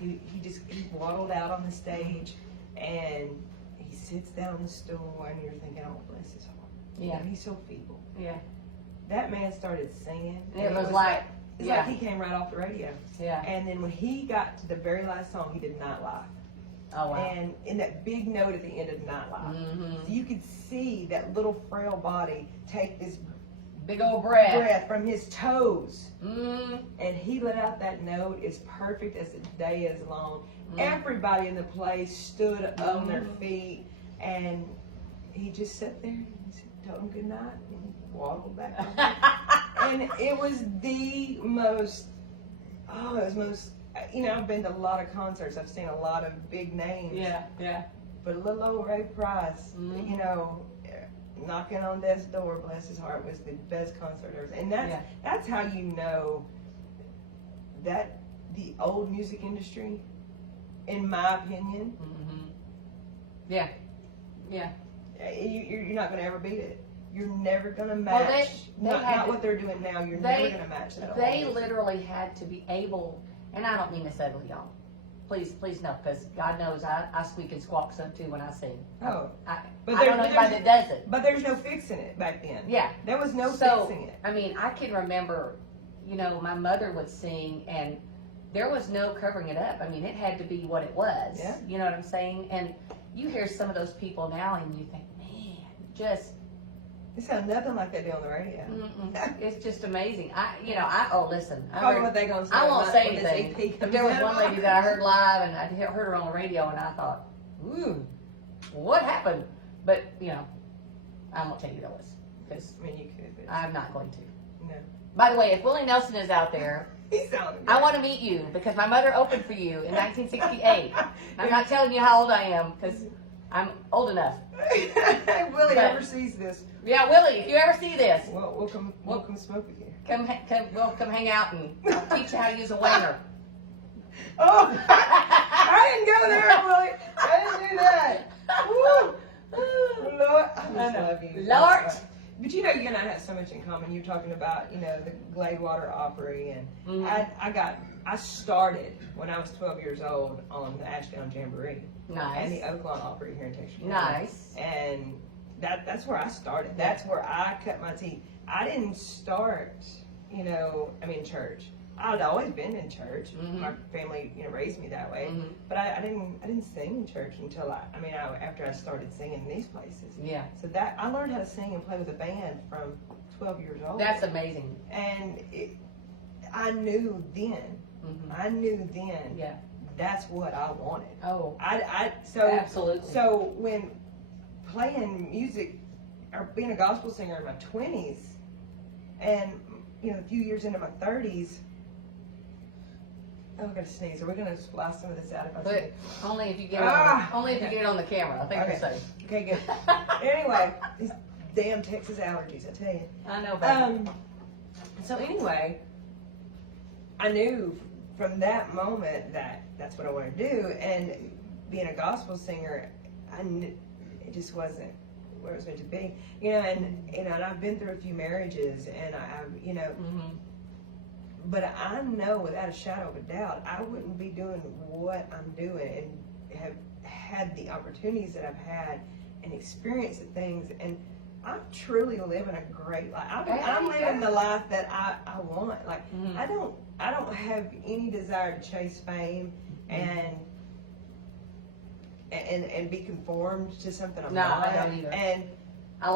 he waddled out on the stage, and he sits down on the stool, and you're thinking, oh, bless his heart. Yeah. And he's so feeble. Yeah. That man started singing. It was like, it's yeah. like he came right off the radio. Yeah. And then when he got to the very last song, he did Not Laugh. Oh, wow. And in that big note at the end of Not Laugh, Mm-hmm. so you could see that little frail body take this Big old breath. breath from his toes. Mm-hmm. And he let out that note as perfect as the day is long. Mm. Everybody in the place stood on their Mm. feet, and he just sat there and he said, told him good night and waddled back home. And it was the most, I've been to a lot of concerts. I've seen a lot of big names. Yeah, yeah. But little old Ray Price, Mhm. knocking on death's door, bless his heart, was the best concert ever. And that's how you know that the old music industry, in my opinion, Mm-hmm. Yeah. Yeah. you're not going to ever beat it. You're never going to Well, match. they not had not to- what they're doing now. You're they- never going to match that. They old music. literally had to be able, and I don't mean this ugly, y'all. Please no, because God knows I squeak and squawk some too when I sing. Oh. I But don't know anybody that does it. But there's no fixing it back then. Yeah. There was no So, fixing it. I mean, I can remember, my mother would sing and there was no covering it up. I mean, it had to be what it was. Yeah. You know what I'm saying? And you hear some of those people now and you think, man, just, It sounds nothing like they do on the radio. it's just amazing. Listen. Probably what they gonna say. I won't when say this anything. EP But comes there was out. one lady that I heard live, and I heard her on the radio, and I thought, ooh, what happened? But, I won't tell you that was, because I mean, you could. But I'm not going to. no. By the way, if Willie Nelson is out there, He sounded I want to meet you, because my mother opened for you in 1968. I'm not telling you how old I am, because I'm old enough. If Willie But- ever sees this, Yeah, Willie, if you ever see this, we'll come smoke with you. we'll come hang out, and I'll teach you how to use a wanger. Oh, I didn't go there, Willie. I didn't do that. Woo. Lord, I just love you. Lord. But you and I have so much in common. You're talking about, the Gladewater Opry, and I started when I was 12 years old on the Ashdown Jamboree and the Nice. Oaklawn Opry here in Texas. Nice. And that's where I started. That's where I cut my teeth. I didn't start, church. I'd always been in church. Mhm. My family, raised me that way. Mhm. But I didn't sing in church until after I started singing in these places. Yeah. So that I learned how to sing and play with a band from 12 years old. That's amazing. And I knew then. Mm-hmm. Yeah. That's what I wanted. Oh, So absolutely. So when playing music or being a gospel singer in my 20s, and a few years into my 30s, I gotta sneeze. Are we gonna splice some of this out if I But sneeze? only if you get Okay. it on the camera. I think Okay. you're safe. Okay, good. Anyway, these damn Texas allergies, I tell you. I know, baby. So anyway, I knew from that moment that that's what I wanted to do, and being a gospel singer, I knew it just wasn't where it was meant to be. And I've been through a few marriages, and Mm-hmm. but I know without a shadow of a doubt, I wouldn't be doing what I'm doing and have had the opportunities that I've had and experienced the things. And I'm truly living a great life. I'm living the life that I want. Like, Mhm. I don't have any desire to chase fame and be conformed to something I'm No, not. I don't either. And I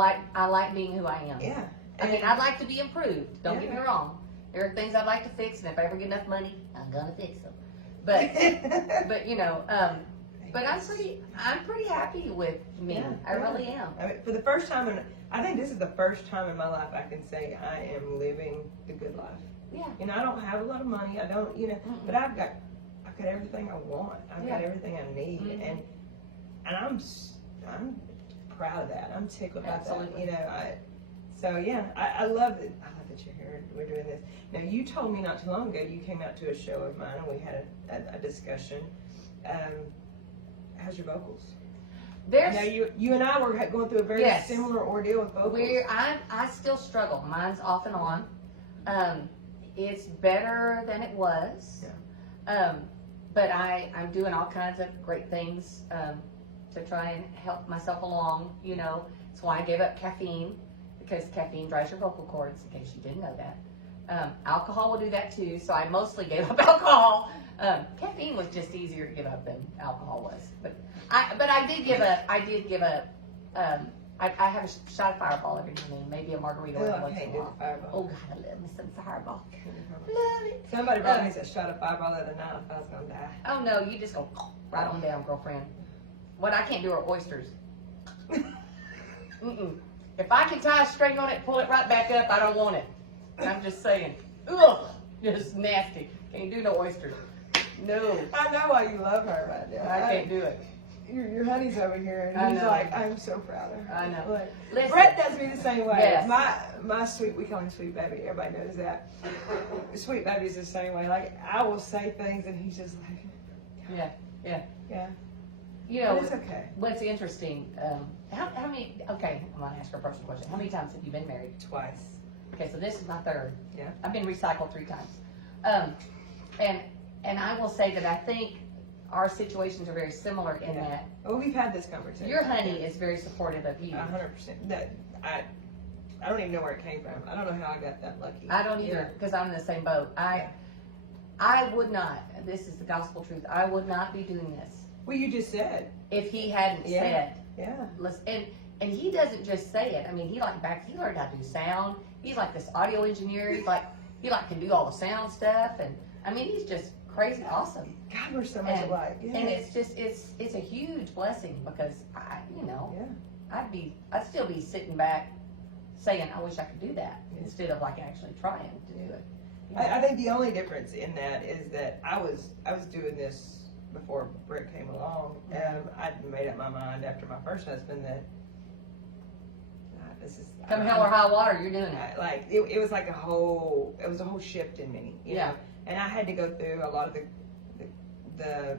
like being who I am. yeah. I mean, I'd like to be improved. Don't get me Yeah. wrong. There are things I'd like to fix, and if I ever get enough money, I'm gonna fix them. But but I'm pretty happy with me. Yeah, I really am. I mean, for the first time, I think this is the first time in my life I can say I am living the good life. Yeah. I don't have a lot of money. I don't, Mm-mm. but I've got everything I want. I've got Yeah. everything I need, Mhm. and I'm proud of that. I'm tickled about Absolutely. that. So yeah, I love it. I love that you're here. We're doing this. Now, you told me not too long ago you came out to a show of mine and we had a discussion. How's your vocals? There's Now you and I were going through a very Yes. similar ordeal with vocals. I still struggle. Mine's off and on. It's better than it was. but I'm doing all kinds of great things to try and help myself along. You know, that's why I gave up caffeine, because caffeine dries your vocal cords. In case you didn't know that, alcohol will do that too. So I mostly gave up alcohol. Caffeine was just easier to give up than alcohol was. But I did give up. I have a shot of Fireball every now and then, maybe a margarita Oh, every I once can't in a do while. the Fireball. Oh God, I love me some Fireball. Love it. Somebody brought me a shot of Fireball the other night. I thought I was gonna die. Oh no, you just go right on down, girlfriend. What I can't do are oysters. Mm-mm. If I can tie a string on it, pull it right back up, I don't want it. I'm just saying. Ugh, just nasty. Can't do no oysters. No, I know why you love her right now. I can't do it. Your honey's over here, I and he's know. like, I'm so proud of her. I know. Like, Listen. Brett does me the same way. Yes. My sweet, we call him Sweet Baby. Everybody knows that. Sweet Baby's the same way. Like, I will say things, and he's just like, Yeah. You but know, it's okay. what's interesting, how many, okay, I'm gonna ask her a personal question. How many times have you been married? Twice. Okay, so this is my third. Yeah. I've been recycled 3 times. And I will say that I think our situations are very similar in Yeah. that Well, we've had this conversation. your honey is very supportive of you. 100%. That I don't even know where it came from. I don't know how I got that lucky. I don't either, because I'm in the same boat. I would not, this is the gospel truth, I would not be doing this Well, you just said. if he hadn't Yeah. said, Yeah. and he doesn't just say it. I mean, he learned how to do sound. He's like this audio engineer. He can do all the sound stuff, and I mean, he's just crazy awesome. God, we're so much alike. Yeah. And it's just it's a huge blessing, because I'd still be sitting back saying, I wish I could do that, instead of like actually trying to do it. You know? I think the only difference in that is that I was doing this before Britt came along. I'd made up my mind after my first husband that this is Come hell or high water, you're doing it. like it was like a whole shift in me. You know? And I had to go through a lot of the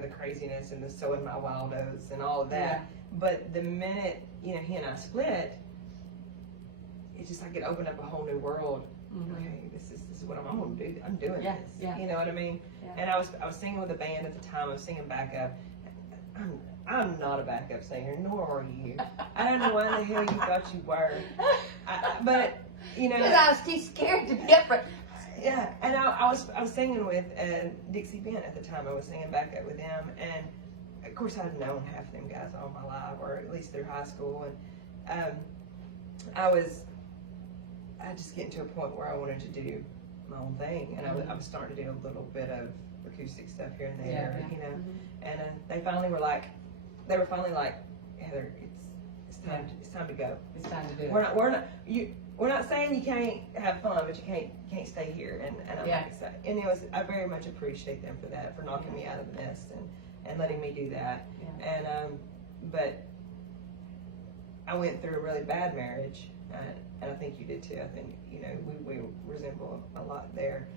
the craziness and the sowing my wild oats and all of that. Yeah. But the minute he and I split, it's just like it opened up a whole new world. Mhm. Okay, this is what I'm gonna do. I'm doing Yeah, this. yeah. You know what I mean? Yeah. And I was singing with a band at the time. I was singing backup. I'm not a backup singer, nor are you. I don't know why the hell you thought you were. But Because I was too scared to be up for. yeah. And I was singing with Dixie Bent at the time. I was singing backup with them, and of course I'd known half of them guys all my life, or at least through high school. And I was just getting to a point where I wanted to do my own thing, and I was starting to do a little bit of acoustic stuff here and there, Mhm. And they finally were like, Heather, it's time to go. It's time to do it. We're not saying you can't have fun, but you can't stay here. And I'm like, and I very much appreciate them for that, for knocking me out of the nest and letting me do that. Yeah. And but I went through a really bad marriage, and I think you did too. I think we resemble a lot there,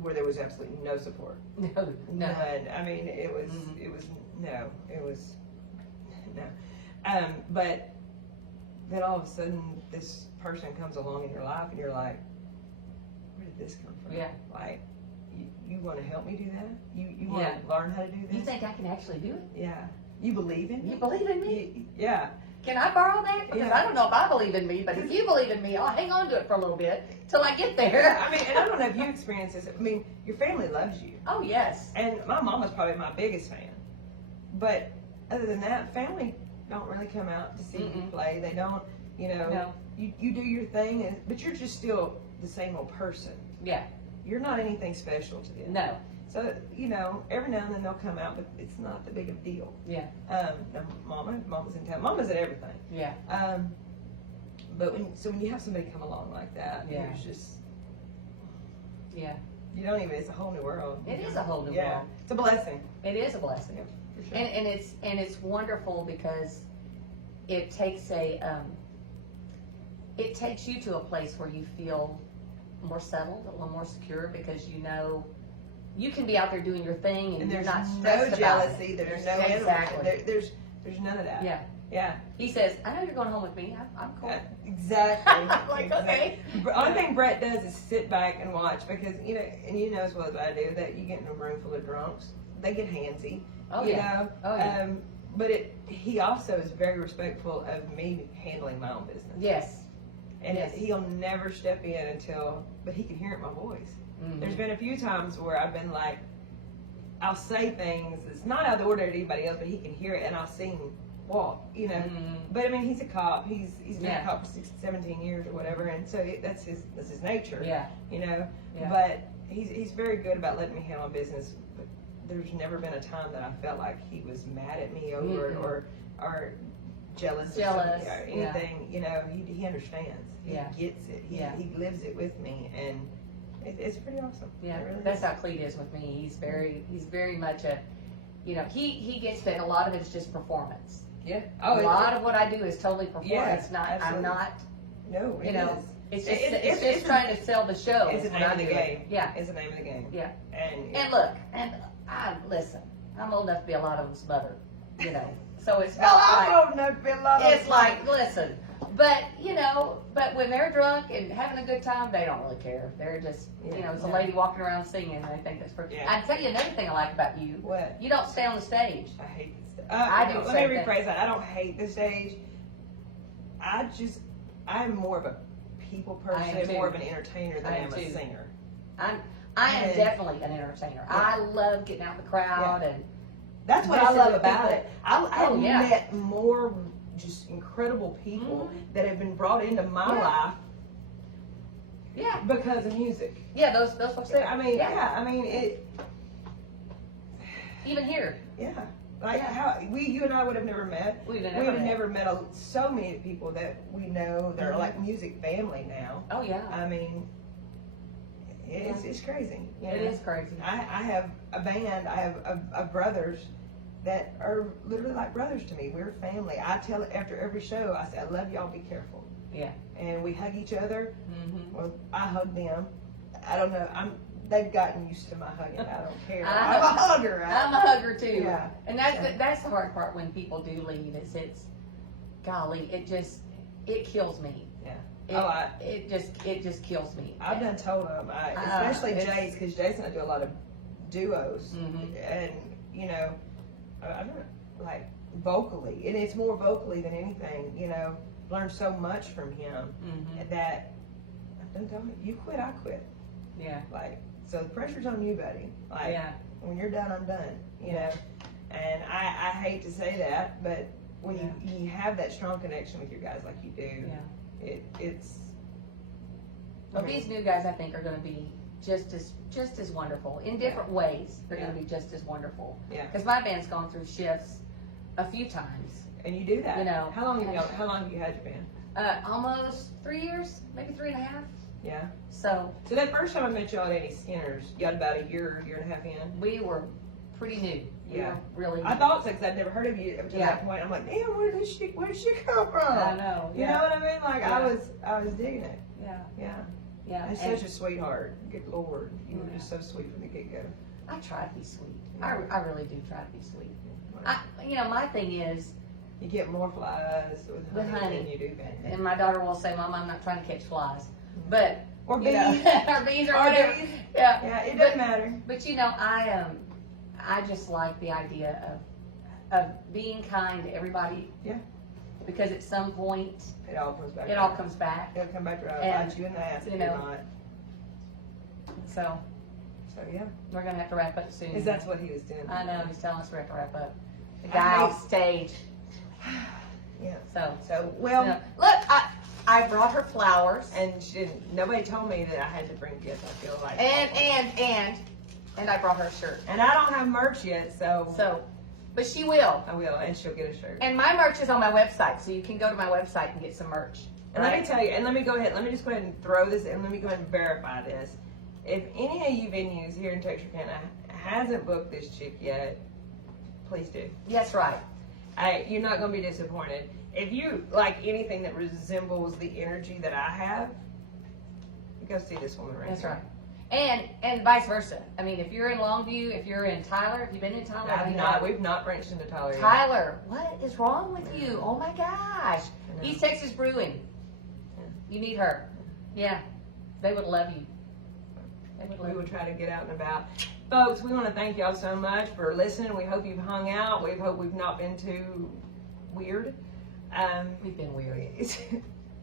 where there was absolutely no support. No. None. I mean, it was no. But then all of a sudden, this person comes along in your life, and you're like, where did this come from? Yeah. Like, you want to help me do that? You want to learn how to do this? You think I can actually do it? Yeah. You believe in me? You believe in me? Yeah. Can I borrow that? Because Yeah. I don't know if I believe in me, but if you believe in me, I'll hang on to it for a little bit till I get there. I mean, and I don't know if you experience this. I mean, your family loves you. Oh, yes. And my mom is probably my biggest fan. But other than that, family don't really come out to see you play. They don't, No. you do your thing, but you're just still the same old person. Yeah. You're not anything special to them. No. So, every now and then they'll come out, but it's not that big of a deal. Yeah. Now, Mama's in town. Mama's at everything. Yeah. But when you have somebody come along like that, Yeah. it's just, Yeah. you don't even, it's a whole new world. It is a whole new Yeah. world. It's a blessing. It is a blessing. Yeah, for sure. And it's wonderful because it takes it takes you to a place where you feel more settled, a little more secure, because you can be out there doing your thing and you're there's not no stressed about jealousy. it. There's no Exactly. there's none of that. Yeah. Yeah. He says, I know you're going home with me. I'm cool. Exactly. I'm like, okay. The only thing Brett does is sit back and watch because, you know, and you know as well as I do that you get in a room full of drunks, they get handsy. Oh, you yeah. know? Oh, yeah. But he also is very respectful of me handling my own business. Yes. And Yes. he'll never step in until, but he can hear it in my voice. Mhm. There's been a few times where I've been like, I'll say things, it's not out of the ordinary to anybody else, but he can hear it and I'll see him walk, you know. Mhm. But I mean, he's a cop. He's been Yeah. a cop for 17 years or whatever, and so that's his nature, Yeah. you know. Yeah. But he's very good about letting me handle my business. But there's never been a time that I felt like he was mad at me over it Mhm. or jealous Jealous, or anything. You know, he understands. He Yeah. gets it. Yeah. He lives it with me, and it's pretty awesome. Yeah, It really that's is. how Clete is with me. He's very much a, you know, he gets that a lot of it's just performance. Yeah. A lot of what I do is totally performance. Yeah, I'm absolutely. not, No, you it know, is. it's just trying to sell the show. It's the when name I of the do it. game. Yeah, It's the name of the game. Yeah. And look, listen, I'm old enough to be a lot of them's mother, you know, so it's well, not I'm like, old enough to be a lot of it's like, listen, but, you know, but when they're drunk and having a good time, they don't really care. They're just, you Yeah, know, it's a yeah. lady walking around singing, and they think that's pretty. Yeah. I tell you another thing I like about you. What? You don't stay on the stage. I hate this stuff. I do the Let same me thing. rephrase that. I don't hate the stage. I'm more of a people I am person, too. more of an entertainer than I I am am too. a singer. I am And- definitely an entertainer. I love getting out in the crowd and That's what I Messing love with about people. it. I've Oh, yeah. met more just incredible people that have been brought into my Yeah. life yeah, because of music. yeah, those folks there. I mean, it. Even here, Yeah. Like Yeah. how you and I would have never met. we've We never would have met. never met so many people that we know that are Mhm. like music family now. Oh yeah, I mean, it's crazy. You know? it is crazy. I have a band. I have a brothers that are literally like brothers to me. We're family. I tell after every show, I say, I love y'all. Be careful. Yeah. And we hug each other. Mm-hmm. Well, I hug them. I don't know. They've gotten used to my hugging. I don't care. I- I'm a hugger. I'm a hugger too. Yeah. And that's the hard part when people do leave. It's golly, it kills me. Yeah. It just kills me. I've done told them, especially it's- Jace, because Jason and I do a lot of duos, Mhm. and you know, I don't like vocally, and it's more vocally than anything. You know, learned so much from him Mhm. that I've done told him, you quit, I quit. Yeah. Like, so the pressure's on you, buddy. Like, Yeah. when you're done, I'm done. You know, and I hate to say that, but when you have that strong connection with your guys like you do, Yeah. it's. Well, these new guys, I think, are going to be just as wonderful in different ways. They're going to be just as wonderful. Yeah. Because my band's gone through shifts a few times. And you do that. You know. How long have you had your band? Almost 3 years, maybe 3.5. Yeah. So So that first time I met y'all at Eddie Skinner's, you had about a year and a half in. we were pretty new. We Yeah. were really. I new. thought so because I'd never heard of you up to Yeah. that point. I'm like, damn, where did she come from? I know. You Yeah. know what I mean? Like Yeah. I was digging it. Yeah. Yeah. Yeah. And And such a sweetheart. Good Lord, you were Yeah. just so sweet from the get go. I try to be sweet. I really do try to be sweet. My thing is, You get more flies with With honey honey. than you do bees. and my daughter will say, "Mom, I'm not trying to catch flies," but Or you bees. know, or bees or Or whatever. bees. Yeah. Yeah, it But- doesn't matter. But I just like the idea of being kind to everybody. Yeah. Because at some point, It all comes back. it all comes back. It'll come back to And, bite you in the ass if you you're know, not. So So yeah. we're gonna have to wrap up soon. Because that's what he was doing. I know he's telling us we have to wrap up. The I guy hate- off stage. Yeah. So So well. you know, look, I brought her flowers. And she didn't. Nobody told me that I had to bring gifts. I feel like. And I brought her a shirt. And I don't have merch yet, so. So, but she will. I will, and she'll get a shirt. And my merch is on my website, so you can go to my website and get some merch. And let me tell you, and let me just go ahead and throw this, and let me go ahead and verify this. If any of you venues here in Texarkana hasn't booked this chick yet, please do. That's right. You're not going to be disappointed. If you like anything that resembles the energy that I have, go see this woman right That's here. right. And vice versa. I mean, if you're in Longview, if you're in Tyler, if you've been in Tyler, I've not, we've not branched into Tyler yet. Tyler, what is wrong with you? Oh my gosh. I know. East Texas Brewing. Yeah. You need her. Yeah. They would love you. They would We love will you. try to get out and about. Folks, we want to thank y'all so much for listening. We hope you've hung out. We hope we've not been too weird. We've been weird.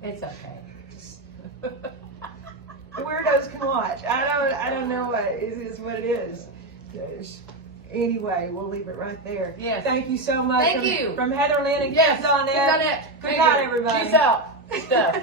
It's okay. Weirdos can watch. I don't know what it is what it is. Anyway, we'll leave it right there. Yes. Thank you so much. Thank from, you. From Heather Lynn and Yes. Kids on Kids on It. It. Good night, everybody. Peace out. Stuff.